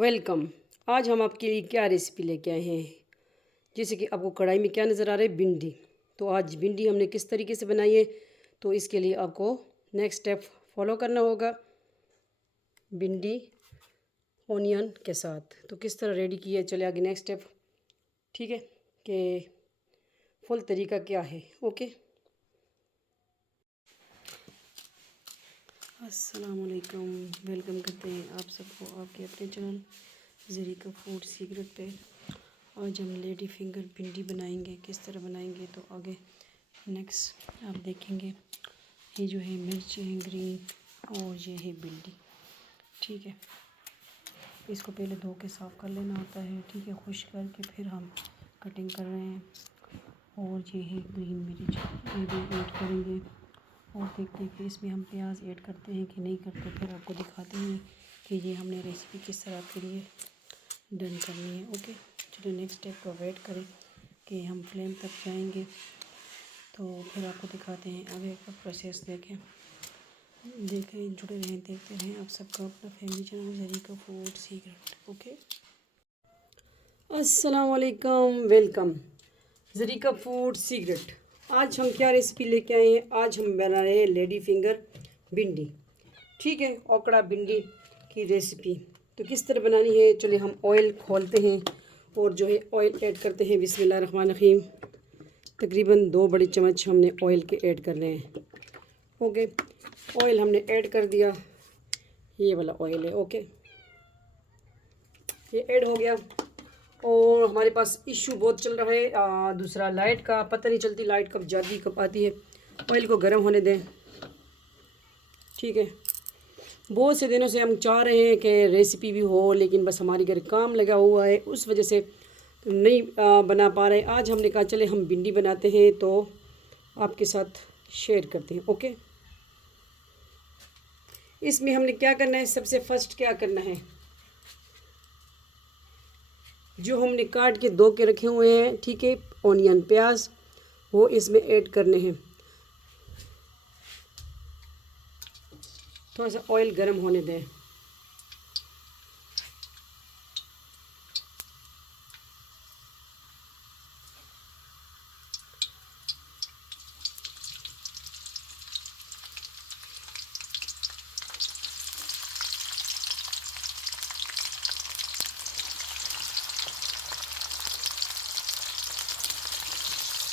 Welcome. आज हम आपके लिए क्या रेसिपी लेके आए हैं। जैसे कि आपको कढ़ाई में क्या नज़र आ रहा है, भिंडी। तो आज भिंडी हमने किस तरीके से बनाई है, तो इसके लिए आपको नेक्स्ट स्टेप फॉलो करना होगा। भिंडी ऑनियन के साथ तो किस तरह रेडी की है, चले आगे नेक्स्ट स्टेप। ठीक है कि फुल तरीका क्या है। ओके, अस्सलामुअलैकुम। वेलकम करते हैं आप सबको आपके अपने चैनल ज़रीका फूड सीक्रेट पे। आज हम लेडी फिंगर भिंडी बनाएंगे। किस तरह बनाएंगे तो आगे नेक्स्ट आप देखेंगे। ये जो है मिर्च है ग्रीन और ये है भिंडी। ठीक है, इसको पहले धो के साफ़ कर लेना होता है। ठीक है, खुश करके फिर हम कटिंग कर रहे हैं। और ये है ग्रीन मिर्च, ये भी ऐड करेंगे। और देखते हैं कि इसमें हम प्याज ऐड करते हैं कि नहीं करते, फिर आपको दिखाते हैं कि ये हमने रेसिपी किस तरह आपके लिए डन करनी है। ओके, चलो नेक्स्ट स्टेप को वेट करें कि हम फ्लेम तक जाएंगे तो फिर आपको दिखाते हैं आगे का प्रोसेस। देखें जुड़े रहें, देखते रहें आप सबका अपना family channel Zarika food secret. Okay, अस्सलाम वालेकुम, वेलकम ज़रीका फूड सीक्रेट। आज हम क्या रेसिपी लेके आए हैं। आज हम बना रहे हैं लेडी फिंगर भिंडी। ठीक है, ओकड़ा भिंडी की रेसिपी। तो किस तरह बनानी है, चलिए हम ऑयल खोलते हैं और जो है ऑयल ऐड करते हैं। बिस्मिल्लाहिर्रहमानिर्रहीम। तकरीबन 2 बड़े चम्मच हमने ऑयल के ऐड कर रहे हैं। ओके, ऑयल हमने ऐड कर दिया, ये वाला ऑयल है। ओके, ये ऐड हो गया। और हमारे पास इशू बहुत चल रहा है दूसरा लाइट का, पता नहीं चलती लाइट कब जाती कब आती है। ऑयल को गर्म होने दें। ठीक है, बहुत से दिनों से हम चाह रहे हैं कि रेसिपी भी हो, लेकिन बस हमारे घर काम लगा हुआ है, उस वजह से नहीं बना पा रहे। आज हमने कहा चले हम भिंडी बनाते हैं तो आपके साथ शेयर करते हैं। ओके, इसमें हमने क्या करना है, सबसे फर्स्ट क्या करना है, जो हमने काट के धो के रखे हुए हैं, ठीक है, ऑनियन प्याज, वो इसमें ऐड करने हैं। थोड़ा सा ऑयल गर्म होने दें।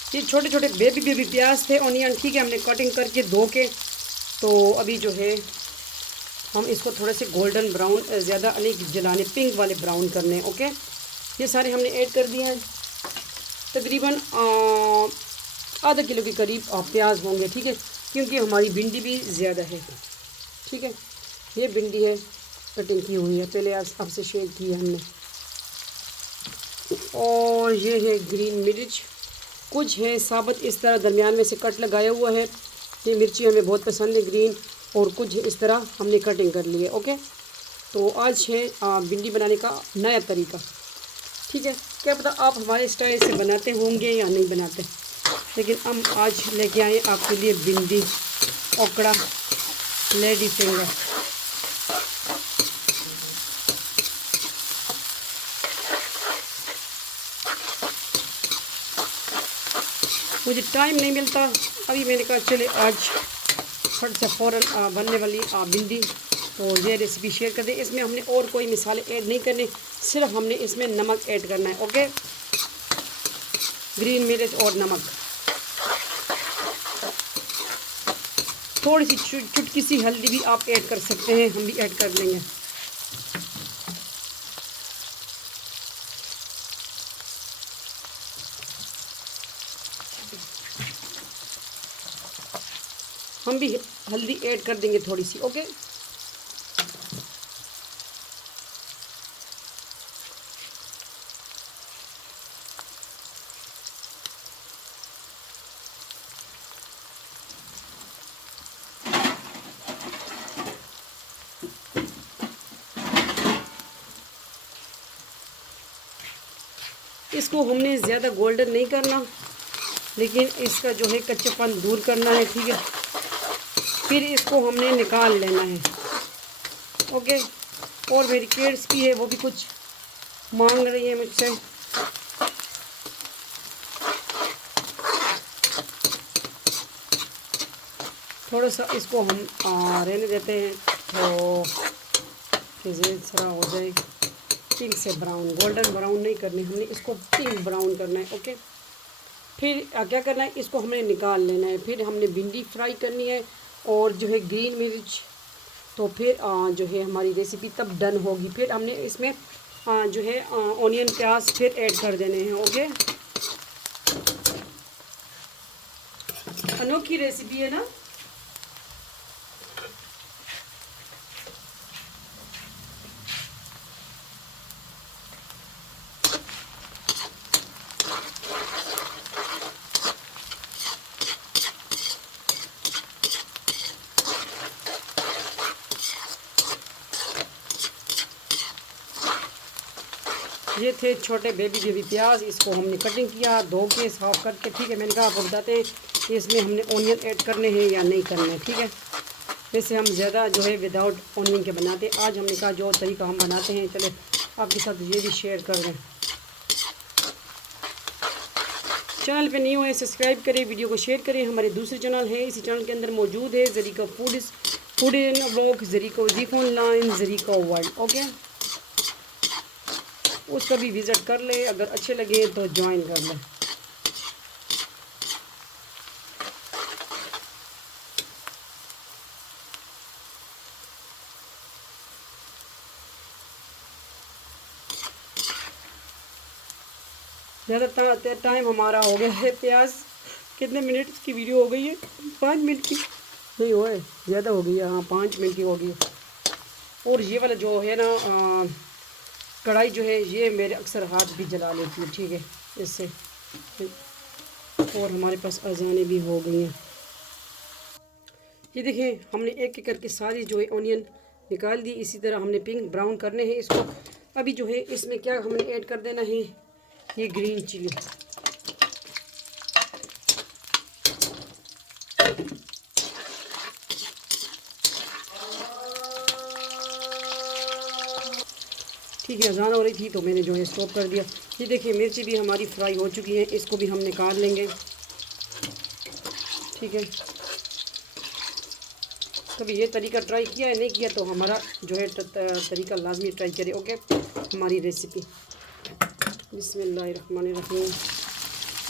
ये छोटे छोटे बेबी प्याज थे, ऑनियन। ठीक है, हमने कटिंग करके धो के, तो अभी जो है हम इसको थोड़े से गोल्डन ब्राउन, ज़्यादा नहीं जलाने, पिंक वाले ब्राउन करने। ओके, ये सारे हमने ऐड कर दिए हैं। तकरीबन आधा किलो के करीब प्याज होंगे। ठीक है, क्योंकि हमारी भिंडी भी ज़्यादा है। ठीक है, ये भिंडी है कटिंग की हुई है, पहले आपसे शेयर की है हमने। और ये है ग्रीन मिर्च, कुछ है साबुत इस तरह दरमियान में से कट लगाया हुआ है। ये मिर्ची हमें बहुत पसंद है ग्रीन, और कुछ इस तरह हमने कटिंग कर ली है। ओके, तो आज है भिंडी बनाने का नया तरीका। ठीक है, क्या पता आप हमारे स्टाइल से बनाते होंगे या नहीं बनाते, लेकिन हम आज लेके आए आपके लिए भिंडी ओकड़ा लेडी फिंगर। मुझे टाइम नहीं मिलता, अभी मैंने कहा चले आज फट से फ़ौरन बनने वाली भिंडी, तो ये रेसिपी शेयर कर दें। इसमें हमने और कोई मिसाले ऐड नहीं करने, सिर्फ हमने इसमें नमक ऐड करना है। ओके, ग्रीन मिर्च और नमक, थोड़ी सी चुटकी सी हल्दी भी आप ऐड कर सकते हैं, हम भी ऐड कर लेंगे। हम भी हल्दी ऐड कर देंगे थोड़ी सी। ओके, इसको हमने ज़्यादा गोल्डन नहीं करना, लेकिन इसका जो है कच्चापन दूर करना है। ठीक है, फिर इसको हमने निकाल लेना है। ओके, और मेरी किड्स भी है, वो भी कुछ मांग रही है मुझसे। थोड़ा सा इसको हम रहने देते हैं तो चीज़ें थोड़ा हो जाए पिंक से ब्राउन, गोल्डन ब्राउन नहीं करनी हमने, इसको पिंक ब्राउन करना है। ओके, फिर क्या करना है, इसको हमने निकाल लेना है। फिर हमने भिंडी फ्राई करनी है और जो है ग्रीन मिर्च। तो फिर जो है हमारी रेसिपी तब डन होगी। फिर हमने इसमें जो है ऑनियन प्याज फिर ऐड कर देने हैं। ओके, अनोखी रेसिपी है ना। ये थे छोटे बेबी प्याज, इसको हमने कटिंग किया, धो के साफ करके। ठीक है, मैंने कहा आपको बताते हैं कि इसमें हमने ऑनियन ऐड करने हैं या नहीं करने हैं। ठीक है, वैसे हम ज़्यादा जो है विदाउट ऑनियन के बनाते हैं। आज हमने कहा जो तरीका हम बनाते हैं चले आपके साथ ये भी शेयर कर दें। चैनल पे न्यू है सब्सक्राइब करें, वीडियो को शेयर करें। हमारे दूसरे चैनल है, इसी चैनल के अंदर मौजूद है Zarika food and vlog, Zarika GIF online, Zarika world. Okay, उसका भी विज़िट कर ले, अगर अच्छे लगे तो ज्वाइन कर लें। ज़्यादा टाइम हमारा हो गया है। प्याज कितने मिनट की वीडियो हो गई है? 5 मिनट की नहीं हो है, ज़्यादा हो गई है। हाँ, 5 मिनट की हो गई है। और ये वाला जो है ना कढ़ाई जो है ये मेरे अक्सर हाथ भी जला लेती है। ठीक है, इससे। और हमारे पास अजाने भी हो गई हैं। ये देखें, हमने एक एक करके सारी जो है ऑनियन निकाल दी। इसी तरह हमने पिंक ब्राउन करने हैं इसको। अभी जो है इसमें क्या हमने ऐड कर देना है, ये ग्रीन चिली। ठीक है, अजान हो रही थी तो मैंने जो है स्टॉप कर दिया। ये देखिए मिर्ची भी हमारी फ्राई हो चुकी है, इसको भी हम निकाल लेंगे। ठीक है, कभी ये तरीका ट्राई किया है, नहीं किया तो हमारा जो है तरीका लाजमी ट्राई करें। ओके, हमारी रेसिपी बिस्मिल्लाहिर्रहमानिर्रहीम।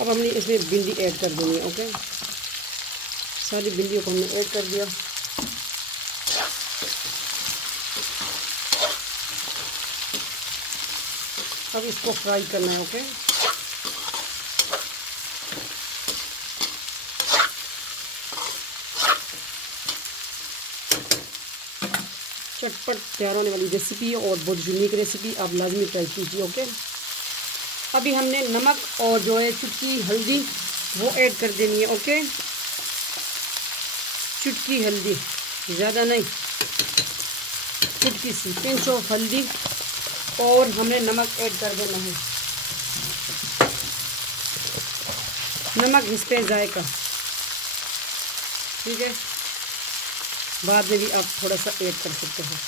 अब हमने इसमें भिंडी ऐड कर देनी है। ओके, सारी भिंडियों को हमने ऐड कर दिया। अब इसको फ्राई करना है। ओके, चटपट तैयार होने वाली रेसिपी और बहुत यूनिक रेसिपी, आप लाजमी ट्राई कीजिए। ओके, अभी हमने नमक और जो है चुटकी हल्दी वो ऐड कर देनी है। ओके, चुटकी हल्दी, ज़्यादा नहीं, चुटकी सी, पिंच ऑफ हल्दी। और हमें नमक ऐड कर देना है। नमक इस पे जाएगा। ठीक है, बाद में भी आप थोड़ा सा ऐड कर सकते हैं।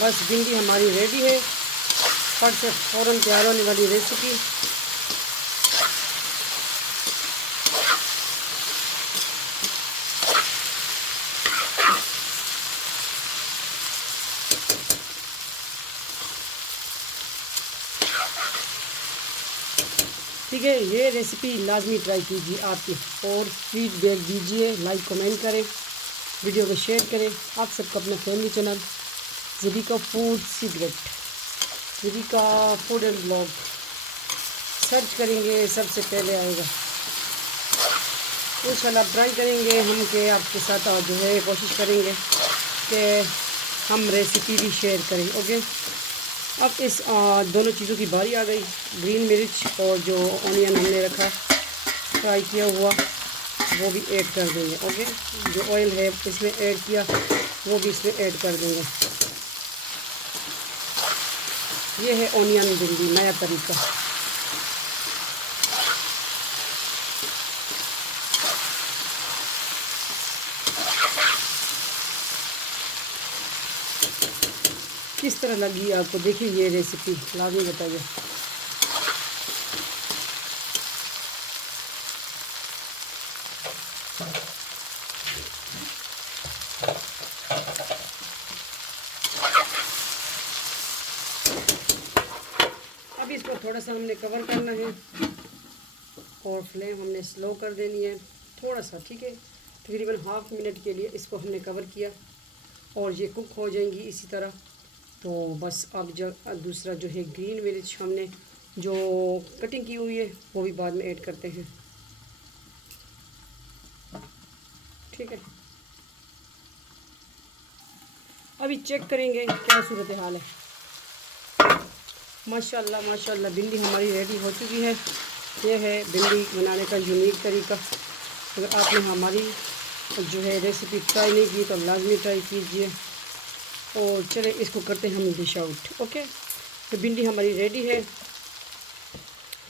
बस भिंडी हमारी रेडी है, फट से फ़ौरन तैयार होने वाली रेसिपी। ठीक है, ये रेसिपी लाजमी ट्राई कीजिए आपकी, और फीडबैक दीजिए, लाइक कमेंट करें, वीडियो को शेयर करें। आप सबको अपना family channel Zarika food secret, Zarika food and blog search करेंगे, सबसे पहले आएगा। इंशाल्लाह ट्राई करेंगे हम कि आपके साथ जो है कोशिश करेंगे कि हम रेसिपी भी शेयर करें। ओके, अब इस दोनों चीज़ों की बारी आ गई, ग्रीन मिर्च और जो ऑनियन हमने रखा फ्राई किया हुआ वो भी ऐड कर देंगे। ओके, जो ऑयल है इसमें ऐड किया वो भी इसमें ऐड कर देंगे। ये है ऑनियन भिंडी, नया तरीका। किस तरह लगी आपको, देखिए ये रेसिपी लाजमी बताइए। अब इसको थोड़ा सा हमने कवर करना है और फ्लेम हमने स्लो कर देनी है थोड़ा सा, ठीक है। तकरीबन हाफ मिनट के लिए इसको हमने कवर किया और ये कुक हो जाएंगी इसी तरह। तो बस अब जो दूसरा जो है ग्रीन मिर्च हमने जो कटिंग की हुई है वो भी बाद में ऐड करते हैं, ठीक है। अभी चेक करेंगे क्या सूरत हाल है। माशाल्लाह माशाल्लाह भिंडी हमारी रेडी हो चुकी है। ये है भिंडी बनाने का यूनिक तरीका। अगर आपने हमारी जो है रेसिपी ट्राई नहीं की तो लाजमी ट्राई कीजिए। और चले इसको करते हैं हम डिश आउट। ओके, तो भिंडी हमारी रेडी है।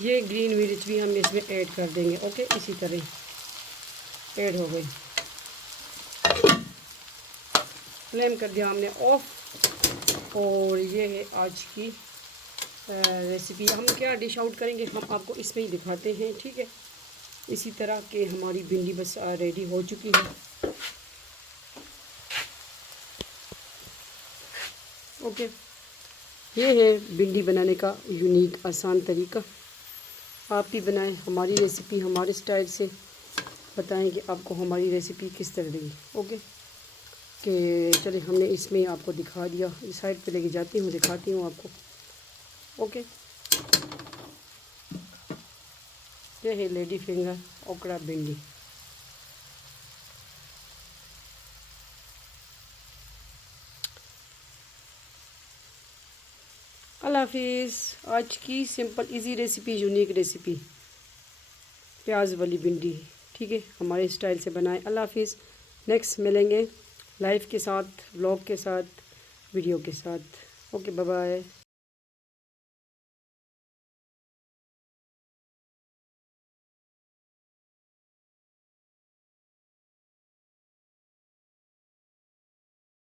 ये ग्रीन मिर्च भी हम इसमें ऐड कर देंगे। ओके, इसी तरह ऐड हो गई। फ्लेम कर दिया हमने ऑफ। और ये है आज की रेसिपी। हम क्या डिश आउट करेंगे हम आपको इसमें ही दिखाते हैं, ठीक है। इसी तरह के हमारी भिंडी बस रेडी हो चुकी है। ओके, ये है भिंडी बनाने का यूनिक आसान तरीका। आप भी बनाएं हमारी रेसिपी हमारे स्टाइल से, बताएं कि आपको हमारी रेसिपी किस तरह लगी। ओके, कि चले हमने इसमें आपको दिखा दिया। इस साइड पे लेके जाती हूँ, दिखाती हूँ आपको। ओके, ये है लेडी फिंगर ओकड़ा भिंडी। अल्लाह हाफिज़। आज की simple easy recipe, unique recipe प्याज वाली भिंडी, ठीक है, हमारे स्टाइल से बनाएं। अल्लाह हाफिज़। नेक्स्ट मिलेंगे लाइव के साथ, व्लॉग के साथ, वीडियो के साथ। Okay, bye bye.